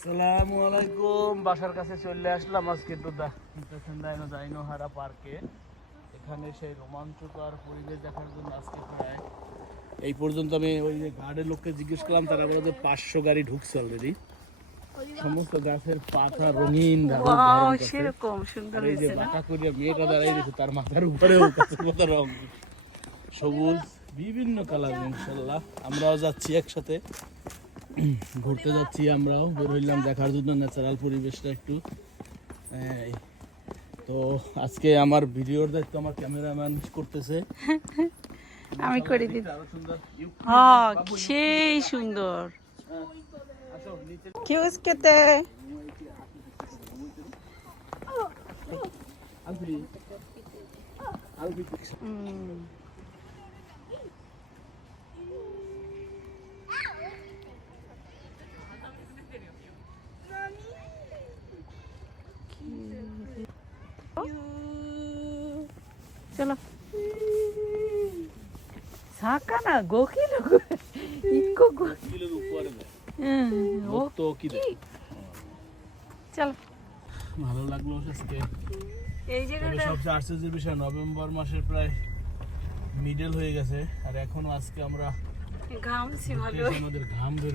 আসসালামু আলাইকুম। বাসার কাছে চলে আসলাম আজকে একটু দাইনোহারা পার্কে। এখানে সেই রোমাঞ্চকর পরিবেশ দেখার জন্য আজকে প্রায় এই পর্যন্ত আমি ওই যে গার্ডের লোককে জিজ্ঞেস করলাম, তারা বলে যে 500 গাড়ি ঢুকছে অলরেডি। সমস্ত গাছের পাতা রঙিন সেরকম সুন্দর এই যে হয়েছে না? বাঁকা করিয়া মেয়েটা দাঁড়াই দিয়েছে, তার মাথার উপরে রং সবুজ বিভিন্ন কালার। ইনশাল্লাহ আমরাও যাচ্ছি একসাথে, ঘুরতে যাচ্ছি, আমরাও বের হইলাম দেখার জন্য ন্যাচারাল পরিবেশটা একটু। তো আজকে আমার ভিডিওর দায়িত্ব আমার ক্যামেরাম্যান করতেছে। আমি করে দিই। আরো সুন্দর হ্যাঁ, সেই সুন্দর। কিউস কেতে চলো সাকানা গোকিল ইকো কিলোর উপরে ও তো কি চলো। ভালো লাগলো আজকে। এই তবে জায়গাটা সবচেয়ে আশ্চর্যের বিষয়, নভেম্বর মাসের প্রায় মিডল হয়ে গেছে আর এখনো আজকে আমরা ঘামছি ভালো। আমাদের ঘাম বের